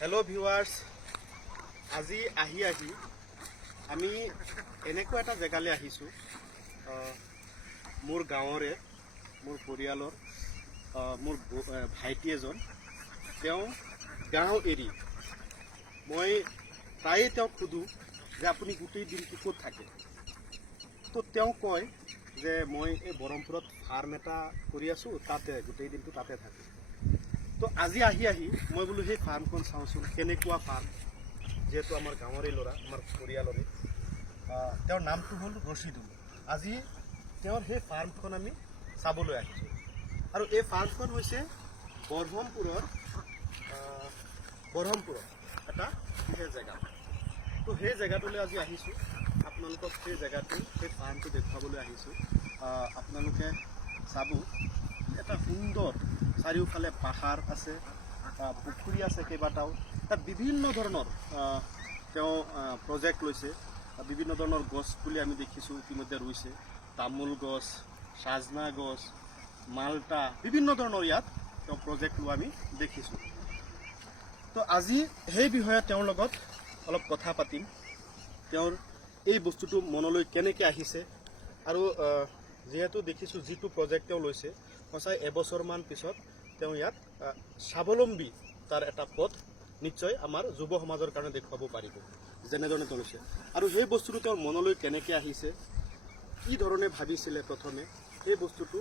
Hello' viewers, আজি আহি আমি এনেকুৱা এটা জেগালৈ আহিছোঁ। মোৰ গাঁৱৰে মোৰ পৰিয়ালৰ মোৰ ভাইটি এজন, তেওঁ গাঁও এৰি মই প্ৰায়ে তেওঁক সোধোঁ যে আপুনি গোটেই দিনটো ক'ত থাকে। তো তেওঁ কয় যে মই এই বৰহমপুৰত ফাৰ্ম এটা কৰি আছোঁ, তাতে গোটেই দিনটো তাতে থাকোঁ। তো আজি আহি মই বোলো সেই ফাৰ্মখন চাওঁচোন, কেনেকুৱা ফাৰ্ম, যিহেতু আমাৰ গাঁৱৰে ল'ৰা, আমাৰ পৰিয়ালৰে। তেওঁৰ নামটো হ'ল ৰচিদুল। আজি তেওঁৰ সেই ফাৰ্মখন আমি চাবলৈ আহিছোঁ। আৰু এই ফাৰ্মখন হৈছে বৰহমপুৰত এটা বিশেষ জেগা। তো সেই জেগাটোলৈ আজি আহিছোঁ, আপোনালোকক সেই জেগাটো, সেই ফাৰ্মটো দেখুৱাবলৈ আহিছোঁ। আপোনালোকে চাব, এটা সুন্দৰ চাৰিওফালে পাহাৰ আছে, পুখুৰী আছে কেইবাটাও। তাত বিভিন্ন ধৰণৰ তেওঁ প্ৰজেক্ট লৈছে। বিভিন্ন ধৰণৰ গছ পুলি আমি দেখিছোঁ ইতিমধ্যে ৰুইছে। তামোল গছ, সাজনা গছ, মালটা, বিভিন্ন ধৰণৰ ইয়াত তেওঁ প্ৰজেক্ট লোৱা আমি দেখিছোঁ। তো আজি সেই বিষয়ে তেওঁৰ লগত অলপ কথা পাতিম। তেওঁৰ এই বস্তুটো মনলৈ কেনেকৈ আহিছে, আৰু যিহেতু দেখিছোঁ যিটো প্ৰজেক্ট তেওঁ লৈছে, সঁচাই এবছৰমান পিছত তেওঁ ইয়াত স্বাৱলম্বী তাৰ এটা পথ নিশ্চয় আমাৰ যুৱ সমাজৰ কাৰণে দেখুৱাব পাৰিব, যেনেধৰণে তেওঁ লৈছে। আৰু সেই বস্তুটো তেওঁৰ মনলৈ কেনেকৈ আহিছে, কি ধৰণে ভাবিছিলে প্ৰথমে, সেই বস্তুটো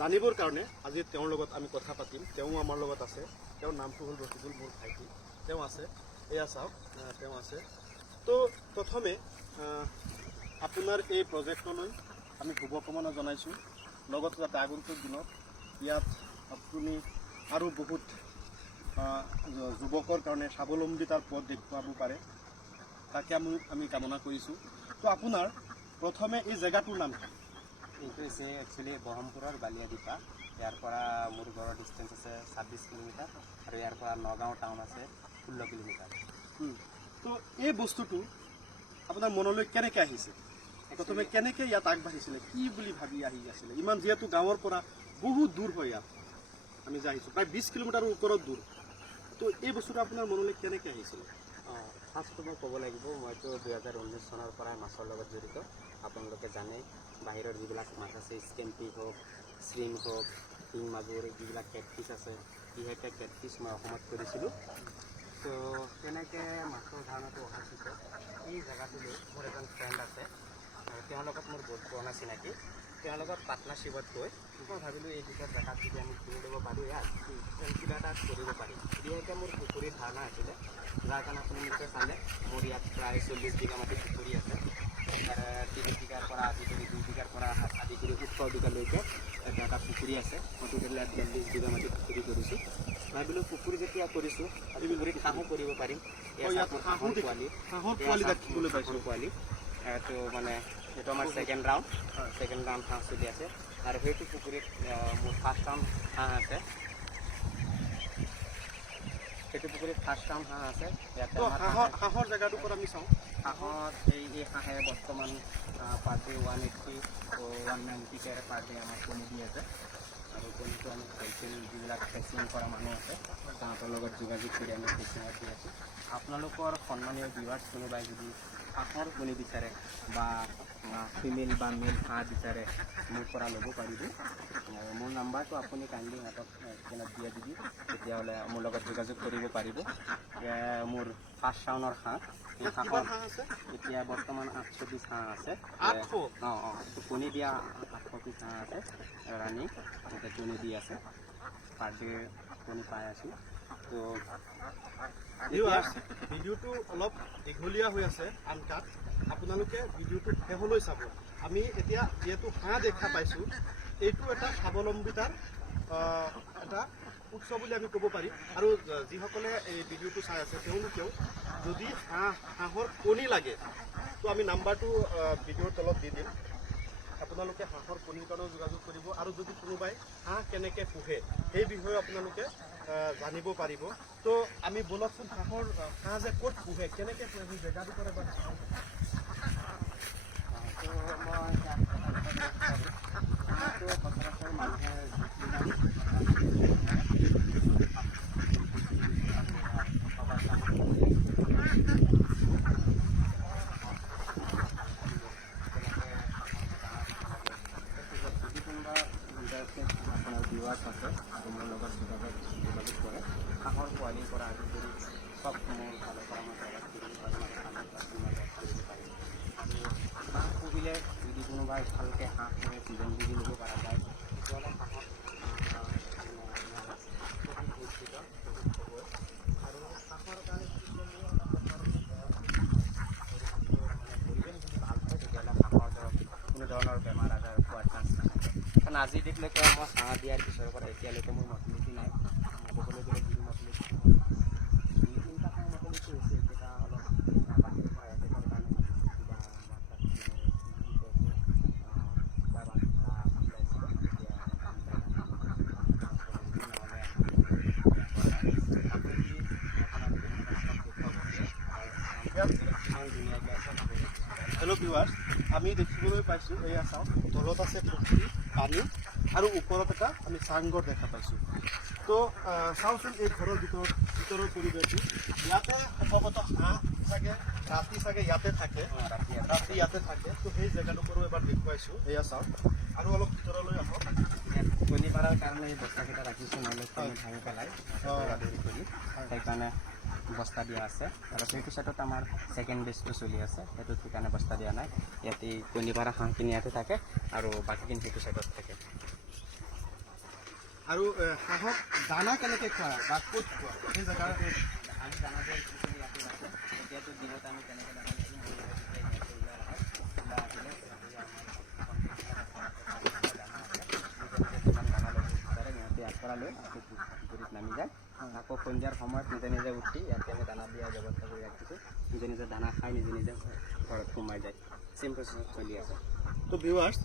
জানিবৰ কাৰণে আজি তেওঁৰ লগত আমি কথা পাতিম। তেওঁ আমাৰ লগত আছে। তেওঁৰ নামটো হ'ল ৰচিদুল, মোৰ ভাইটি। তেওঁ আছে, এয়া চাওক, তেওঁ আছে। তো প্ৰথমে আপোনাৰ এই প্ৰজেক্টলৈ আমি শুভকামনা জনাইছোঁ। লগতে যাতে আগন্তুক দিনত ইয়াত আপুনি আৰু বহুত যুৱকৰ কাৰণে স্বাৱলম্বিতাৰ পথ দেখুৱাব পাৰে, তাকে আমি কামনা কৰিছোঁ। তো আপোনাৰ প্ৰথমে এই জেগাটোৰ নাম কি? এইটো হৈছে একচুৱেলি ব্ৰহ্মপুৰৰ বালিয়াডিপা। ইয়াৰ পৰা মোৰ ঘৰৰ ডিষ্টেঞ্চ আছে 26 কিলোমিটাৰ, আৰু ইয়াৰ পৰা নগাঁও টাউন আছে 16 কিলোমিটাৰ। তো এই বস্তুটো আপোনাৰ মনলৈ কেনেকৈ আহিছে? প্ৰথমে কেনেকৈ ইয়াত আগবাঢ়িছিলে, কি বুলি ভাবি আহি আছিলে? ইমান যিহেতু গাঁৱৰ পৰা বহুত দূৰ হয়, ইয়াত আমি যে আহিছোঁ প্ৰায় 20 কিলোমিটাৰৰ ওপৰত দূৰ। তো এই বস্তুটো আপোনাৰ মনলৈ কেনেকৈ আহিছিলে? ফাৰ্ষ্টটো মই ক'ব লাগিব, মইতো 2019 চনৰ পৰাই মাছৰ লগত জড়িত। আপোনালোকে জানে, বাহিৰৰ যিবিলাক মাছ আছে, স্কেম্পি হওক, শ্ৰিম হওক, শিং মাগুৰ, যিবিলাক কেটফিছ আছে, বিশেষকৈ কেটফিছ মই অসমত কৰিছিলোঁ। তো তেনেকৈ মাছৰ ধাৰণাটো অহাৰ পিছত এই জেগাটোলৈ মোৰ এজন ফ্ৰেণ্ড আছে, তেওঁৰ লগত মোৰ বহুত পুৰণা চিনাকি। তেওঁৰ লগত পাৰ্টনাৰশ্বিপত গৈ মই ভাবিলোঁ এই দুটা জেগাত যদি আমি কিনি ল'ব পাৰোঁ, ইয়াত কিবা এটা কৰিব পাৰিম। বিশেষকৈ মোৰ পুখুৰীৰ ধাৰণা আছিলে, যাৰ কাৰণে আপুনি নিশ্চয় চালে মোৰ ইয়াত প্ৰায় 40 বিঘা মাটি পুখুৰী আছে। 3 বিঘাৰ পৰা আদি কৰি 2 বিঘাৰ পৰা আদি কৰি 18 বিঘালৈকে এটা পুখুৰী আছে। মই টোটেল ইয়াত 42 বিঘা মাটি পুখুৰী কৰিছোঁ। ভাবিলোঁ পুখুৰী যেতিয়া কৰিছোঁ, আমি পুখুৰীত হাঁহো কৰিব পাৰিম। হাঁহৰ পোৱালি তো মানে এইটো আমাৰ ছেকেণ্ড ৰাউণ্ড হাঁহ চলি আছে। আৰু সেইটো পুখুৰীত মোৰ ফাৰ্ষ্ট ৰাউণ্ড হাঁহ আছে। সেইটো পুখুৰীত ফাৰ্ষ্ট ৰাউণ্ড হাঁহ আছে। ইয়াতে হাঁহৰ জেগাটোৰ আমি চাওঁ। হাঁহত এই হাঁহে বৰ্তমান পাৰ ডে 180 190কে পাৰ ডে আমাৰ কণী দি আছে। আৰু কণীটো আমি হোলচেল যিবিলাক ফেচিং কৰা মানুহ আছে, তাহাঁতৰ লগত যোগাযোগ কৰি আমি ফেচিঙত দি আছোঁ। আপোনালোকৰ সন্মানীয় ভিউৱাৰ্ছ কোনোবাই যদি হাঁহৰ কণী বিচাৰে বা ফিমেল বা মেল হাঁহ বিচাৰে, মোৰ পৰা ল'ব পাৰিব। মোৰ নাম্বাৰটো আপুনি কাইণ্ডলি সিহঁতক স্ক্ৰীণত দিয়া দিবি, তেতিয়াহ'লে মোৰ লগত যোগাযোগ কৰিব পাৰিব। মোৰ ফাৰ্ষ্ট ৰাউণ্ডৰ হাঁহ, এই হাঁহৰ এতিয়া বৰ্তমান 800 পিচ হাঁহ আছে। কণী দিয়া 800 পিচ হাঁহ আছে, ৰাণী এতিয়া কণী দি আছে, পাৰ ডে কণী পাই আছোঁ। তো ভিডিঅ'টো অলপ দীঘলীয়া হৈ আছে, আনকাট। আপোনালোকে ভিডিঅ'টো শেষলৈ চাব। আমি এতিয়া যিহেতু হাঁহ দেখা পাইছোঁ, এইটো এটা স্বাৱলম্বিতাৰ এটা উৎস বুলি আমি ক'ব পাৰিম। আৰু যিসকলে এই ভিডিঅ'টো চাই আছে, তেওঁলোকেও যদি হাঁহৰ কণী লাগে, তো আমি নাম্বাৰটো ভিডিঅ'ৰ তলত দি দিম। আপোনালোকে হাঁহৰ কণীৰ কাৰণেও যোগাযোগ কৰিব। আৰু যদি কোনোবাই হাঁহ কেনেকৈ পোহে সেই বিষয়েও আপোনালোকে জানিব পাৰিব। তো আমি বলকচোন, হাঁহ যে ক'ত পোহে, কেনেকৈ পোহে, সেই জেগাডোখৰ এবাৰ চাওঁ। হাঁহটো সচৰাচৰ মানুহে পৰা আদি কৰি চব মোৰ ফালৰ পৰা মই জেগাত ফুৰিব পাৰিম আৰু হাঁহৰ কাষ্টমাৰ থাকিব পাৰিম। আৰু হাঁহ পুহিলে যদি কোনোবাই ভালকৈ হাঁহ পুহে চিজন বুজি ল'ব পৰা যায় তেতিয়াহ'লে হাঁহত প্ৰফিট হ'বই। আৰু হাঁহৰ কাৰণে পৰিৱেশ যদি ভাল হয় তেতিয়াহ'লে হাঁহৰ ধৰক কোনো ধৰণৰ বেমাৰ আজাৰ হোৱাৰ চান্স নাথাকে। কাৰণ আজি দেখিলৈকে মই হাঁহ দিয়াৰ পিছৰ পৰা এতিয়ালৈকে মোৰ মৰ্টেলিটি নাই। ক'বলৈ গ'লে যি মৰ্টেলিটি 2-3টা হাঁহ মৰ্টেলিটি হৈছে, এইকেইটা অলপ বাহিৰৰ পৰা এফেক্টৰ কাৰণে কিবা হেল্ল' ভিউৱাৰ্ছ, আমি দেখিবলৈ পাইছোঁ এয়া চাওক, তলত আছে পুখুৰী, পানী আৰু ওপৰত এটা আমি চাংঘৰ দেখা পাইছোঁ। তো চাওঁচোন এই ঘৰৰ ভিতৰৰ পৰিৱেশটো। ইয়াতে সম্ভৱতঃ হাঁহ চাগে ৰাতি চাগে ইয়াতে থাকে, ৰাতি ইয়াতে থাকে। তো সেই জেগাডোখৰো এবাৰ দেখুৱাইছোঁ, এয়া চাওক। আৰু অলপ ভিতৰলৈ আহক। কণী পাৰাৰ কাৰণে এই বস্তাকেইটা ৰাখিছোঁ, নহ'লে কণী ভাঙি পেলাই দৌৰি কৰি সেইকাৰণে বস্তা দিয়া আছে। আৰু সেইটো চাইডত আমাৰ ছেকেণ্ড বেচটো চলি আছে, সেইটোত সেইকাৰণে বস্তা দিয়া নাই। ইয়াতে কণী পাৰা হাঁহখিনি ইয়াতে থাকে আৰু বাকীখিনি সেইটো চাইডত থাকে। আৰু হাঁহক দানা কেনেকৈ খুৱায় বা ক'ত খুৱায় সেই জেগাৰ আমি দানা দিয়া ইয়াতে ৰাখোঁ। এতিয়াতো দিনত আমি কেনেকৈ দানা দিওঁ লৈ পুখুৰীত নামি যায়। আকৌ সন্ধিয়াৰ সময়ত নিজে নিজে উঠি ইয়াতে আমি দানা দিয়াৰ ব্যৱস্থা কৰি ৰাখিছোঁ। নিজে নিজে দানা খাই নিজে নিজে ঘৰত সোমাই যায়। চেম প্ৰচেছত চলি আছে। তো ভিউৱাৰ্ছ,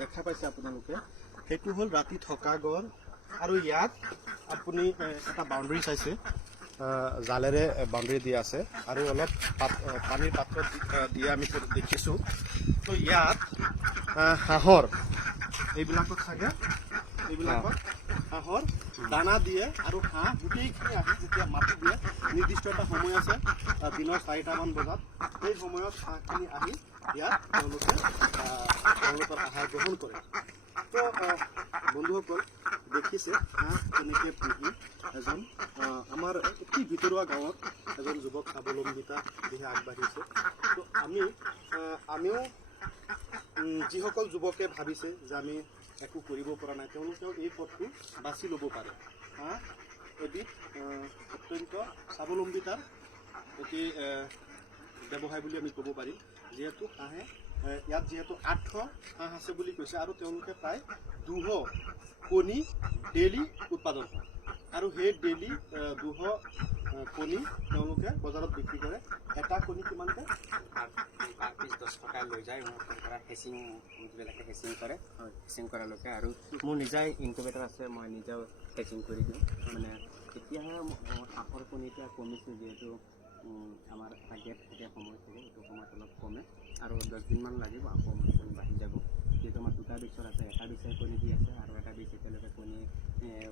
দেখা পাইছে আপোনালোকে, সেইটো হ'ল ৰাতি থকা ঘৰ। আৰু ইয়াত আপুনি এটা বাউণ্ডেৰী চাইছে, জালেৰে বাউণ্ডেৰী দিয়া আছে আৰু অলপ পানীৰ পাত্ৰ দিয়া আমি দেখিছোঁ। তো ইয়াত হাঁহৰ এইবিলাকত চাগে হাঁহৰ দানা দিয়ে আৰু হাঁহ গোটেইখিনি আহি যেতিয়া মাতি দিয়ে, নিৰ্দিষ্ট এটা সময় আছে দিনৰ 4টামান বজাত, সেই সময়ত হাঁহখিনি আহি ইয়াত তেওঁলোকৰ আহাৰ গ্ৰহণ কৰে। তো বন্ধুসকল দেখিছে হাঁহ কেনেকৈ পুহি এজন আমাৰ অতি ভিতৰুৱা গাঁৱত এজন যুৱক স্বাৱলম্বিতা দিশে আগবাঢ়িছে। তো আমিও যিসকল যুৱকে ভাবিছে যে আমি একো কৰিব পৰা নাই, তেওঁলোকেও এই পথটো বাছি ল'ব পাৰে। হাঁহ এবিধ অত্যন্ত স্বাৱলম্বিতাৰ এটি ব্যৱসায় বুলি আমি ক'ব পাৰিম। যিহেতু হাঁহে ইয়াত যিহেতু 800 হাঁহ আছে বুলি কৈছে আৰু তেওঁলোকে প্ৰায় 200 কণী ডেইলি উৎপাদন হয়। আৰু সেই ডেইলি 200 কণী তেওঁলোকে বজাৰত বিক্ৰী কৰে। এটা কণী কিমানকৈ? পাৰ পিছ 10 টকা লৈ যায়। মোৰ পৰা হেচিং যিবিলাকে হেচিং কৰে, হেচিং কৰালৈকে। আৰু মোৰ নিজা ইনকুবেটাৰ আছে, মই নিজেও হেচিং কৰি দিওঁ। মানে এতিয়াহে হাঁহৰ কণী এতিয়া কমিছে, যিহেতু আমাৰ টাৰ্গেট এতিয়া সময় থাকে, সেইটো সময়ত অলপ কমে আৰু 10 দিনমান লাগিব, আকৌ কণী বাঢ়ি যাব। যিহেতু আমাৰ 2টা ডিচৰ আছে, এটা ডিচে কণী দি আছে আৰু এটা ডিচ এতিয়ালৈকে কণী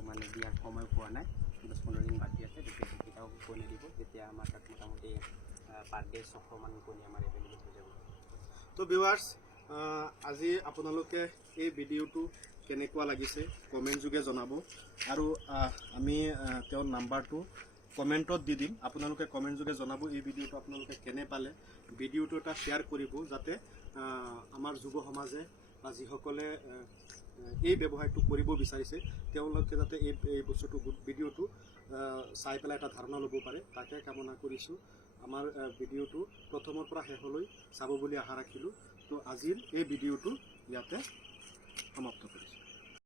মানে দিয়াৰ সময় পোৱা নাই। 10-15 দিন বাকী আছে, তেতিয়া সেইকেইটাও কণী দিব। তেতিয়া আমাৰ তাত মোটামুটি পাৰ ডে 600মান কণী আমাৰ এভেইলেবল হৈ যাব। তো ভিউৱাৰ্ছ, আজি আপোনালোকে এই ভিডিঅ'টো কেনেকুৱা লাগিছে কমেণ্ট যোগে জনাব। আৰু আমি তেওঁৰ নাম্বাৰটো কমেণ্টত দি দিম, আপোনালোকে কমেণ্ট যোগে জনাব এই ভিডিঅ'টো আপোনালোকে কেনে পালে। ভিডিঅ'টো এটা শ্বেয়াৰ কৰিব, যাতে আমাৰ যুৱ সমাজে বা যিসকলে এই ব্যৱসায়টো কৰিব বিচাৰিছে তেওঁলোকে যাতে এই বস্তুটো ভিডিঅ'টো চাই পেলাই এটা ধাৰণা ল'ব পাৰে, তাকে কামনা কৰিছোঁ। আমাৰ ভিডিঅ'টো প্ৰথমৰ পৰা শেষলৈ চাব বুলি আশা ৰাখিলোঁ। তো আজিৰ এই ভিডিঅ'টো ইয়াতে সমাপ্ত কৰিম।